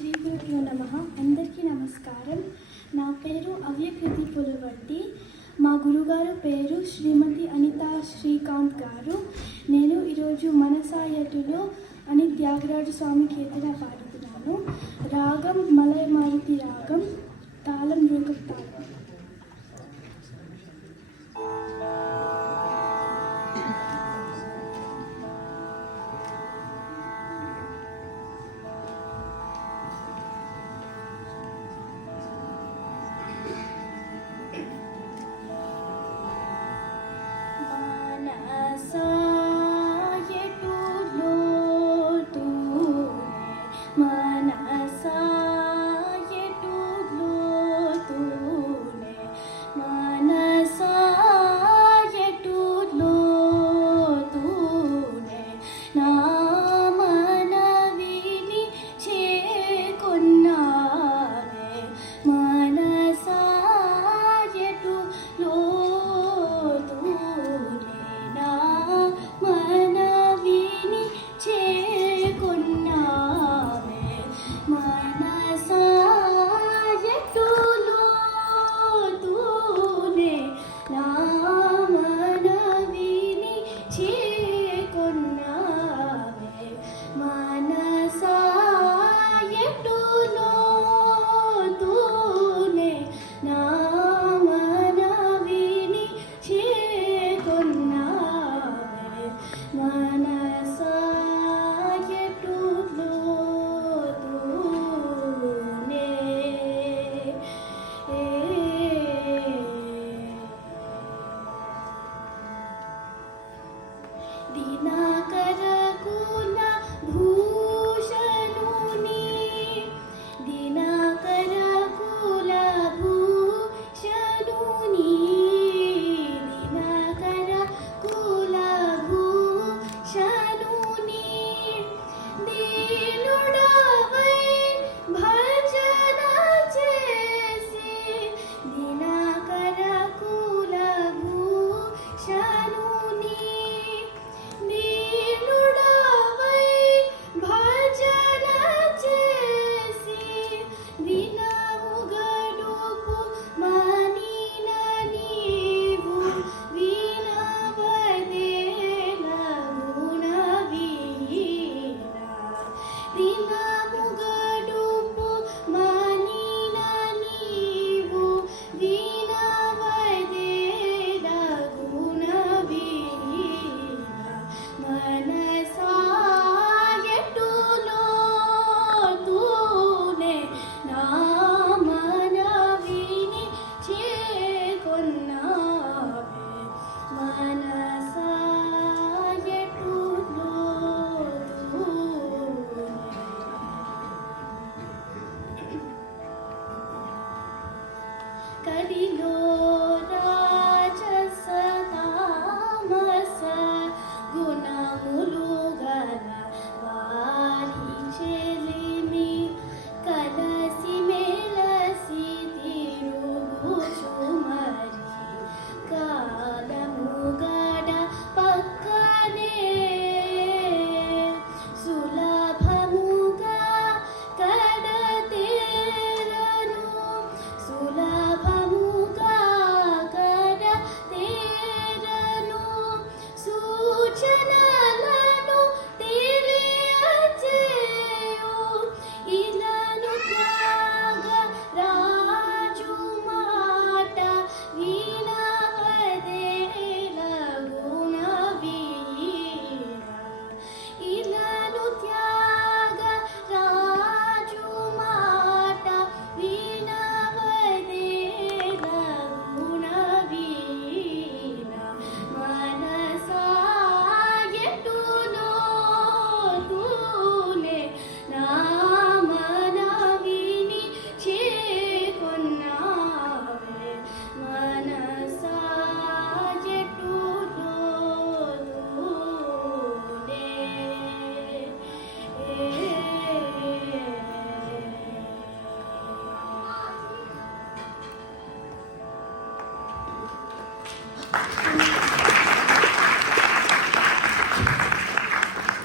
శ్రీ గురుభ్యో నమః. అందరికీ నమస్కారం. నా పేరు అవ్యకృతి పులవర్తి. మా గురుగారు పేరు శ్రీమతి అనితా శ్రీకాంత్ గారు. నేను ఈరోజు మనసాయటులో అని త్యాగరాజు స్వామి కీర్తన పాడుతున్నాను. రాగం మలయ మారుతి రాగం, తాళం రూపం తాళం.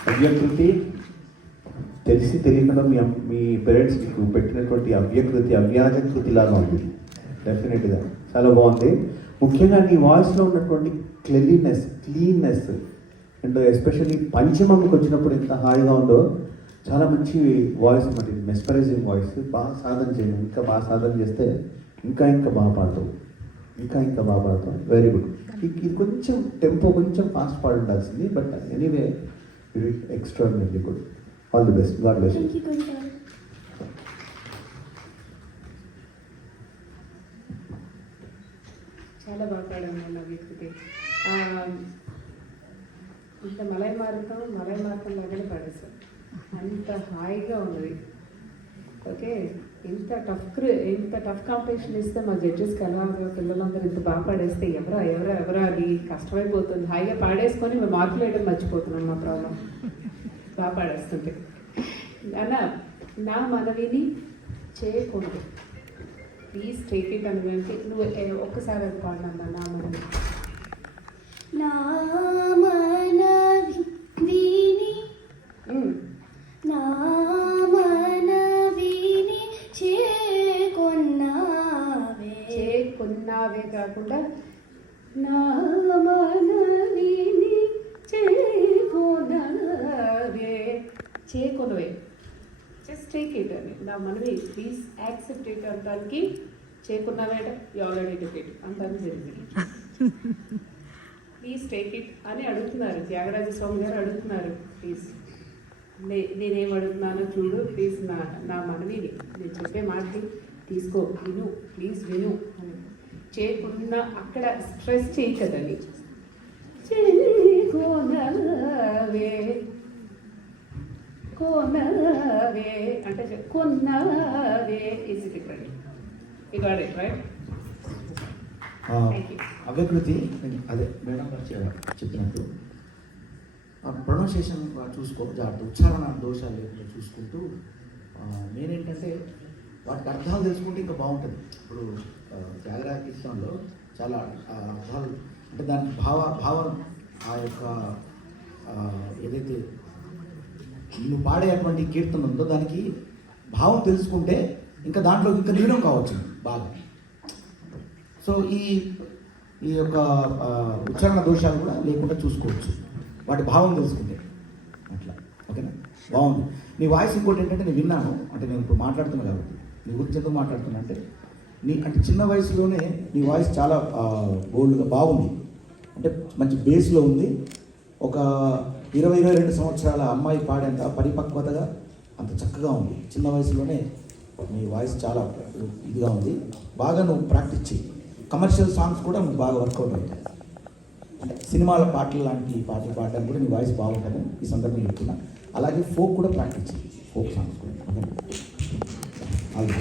అవ్యకృతి తెలిసి తెలియకుండా మీ పేరెంట్స్ మీకు పెట్టినటువంటి అవ్యాజకృతి లాగా ఉంది. డెఫినెట్గా చాలా బాగుంది. ముఖ్యంగా నీ వాయిస్లో ఉన్నటువంటి క్లీన్నెస్ అండ్ ఎస్పెషల్లీ పంచమంకి వచ్చినప్పుడు ఎంత హాయిగా ఉందో. చాలా మంచి వాయిస్ మరి, మెస్పరైజింగ్ వాయిస్. బాగా సాధన చేయండి, ఇంకా బాగా సాధన చేస్తే ఇంకా బాగా పాడతావు, ఇంకా బాగా పాడతావు. Very good. ఇది కొంచెం టెంపో కొంచెం ఫాస్ట్ పాడి ఉండాల్సింది, but anyway extraordinary good. All the best. God bless you. చాలా బాగా పాడాము నా వ్యక్తికి. ఇంత మలై మార్గం లాగానే పాడేశారు. అంత హాయిగా ఉన్నది. ఓకే, ఇంత టఫ్ కాంపిటీషన్ ఇస్తే మా జడ్జెస్కి ఎలా పిల్లలందరూ ఇంత బాగా పాడేస్తే ఎవరా అది కష్టమైపోతుంది. హాయిగా పాడేసుకొని మేము మార్కులు వేయడం మర్చిపోతున్నాం. మా ప్రాబ్లం బాగా పాడేస్తుంటే. అన్న నా మనవిని చేయకూడదు, ప్లీజ్ టేక్ ఇట్ అని. నువ్వు ఒక్కసారి అది పాడినా నా మనవి. నా మనవిని నా మనవిని చేకొన్నావే కాకుండా నా మనవిని చేకొనవే. జస్ట్ టేక్ ఇట్ అని నా మనవి, ప్లీజ్ యాక్సెప్ట్ ఇట్ అంటానికి చేకున్నావేట యూ ఆల్రెడీ టుక్ ఇట్ అంటాను జరిగింది. ప్లీజ్ టేక్ ఇట్ అని అడుగుతున్నారు. త్యాగరాజ స్వామి గారు అడుగుతున్నారు. ప్లీజ్ నేనేం అడుగుతున్నానో చూడు, ప్లీజ్ నా మనవిని, నేను చెప్పే మాటని తీసుకో, విను, ప్లీజ్ విను అని. చేయకుండా అక్కడ స్ట్రెస్ చేయకదని. కొనవే అంటే కొన్నవే is different. You got it right. అవ్యకృతి అదే మేడం గారు చెప్పినట్టు ప్రొనౌన్సియేషన్ చూసుకో, జాగ్రత్త ఉచ్చారణ దోషాలు లేకుండా చూసుకుంటూ మెయిన్ ఏంటంటే వాటికి అర్థాలు తెలుసుకుంటే ఇంకా బాగుంటుంది. ఇప్పుడు త్యాగరాజ కీర్తనలో చాలా అర్థాలు అంటే దాని భావం ఆ యొక్క ఏదైతే నువ్వు పాడేటువంటి కీర్తన ఉందో దానికి భావం తెలుసుకుంటే ఇంకా దాంట్లో ఇంకా లీనం కావచ్చు బాగా. సో ఈ యొక్క ఉచ్చారణ దోషాలు కూడా లేకుండా చూసుకోవచ్చు వాటి భావం తెలుసుకుంటే. అట్లా ఓకేనా, బాగుంది నీ వాయిస్. ఇంకోటి ఏంటంటే నేను విన్నాను, అంటే నేను ఇప్పుడు మాట్లాడుతున్నాను కాబట్టి నీ గురించి ఎందుకు మాట్లాడుతున్నా అంటే అంటే చిన్న వయసులోనే నీ వాయిస్ చాలా బోల్డ్గా బాగుంది, అంటే మంచి బేస్లో ఉంది. ఒక 20-22 సంవత్సరాల అమ్మాయి పాడేంత పరిపక్వతగా అంత చక్కగా ఉంది. చిన్న వయసులోనే నీ వాయిస్ చాలా ఇదిగా ఉంది. బాగా నువ్వు ప్రాక్టీస్ చేయి. కమర్షియల్ సాంగ్స్ కూడా నువ్వు బాగా వర్కౌట్ అవుతాయి. అంటే సినిమాల పాటలు లాంటి పాటలు పాడడానికి కూడా నీ వాయిస్ బాగుంటుందని ఈ సందర్భంగా చెప్తున్నా. అలాగే ఫోక్ కూడా ప్రాక్టీస్ చేయి, ఫోక్ సాంగ్స్ కూడా. ఓకే.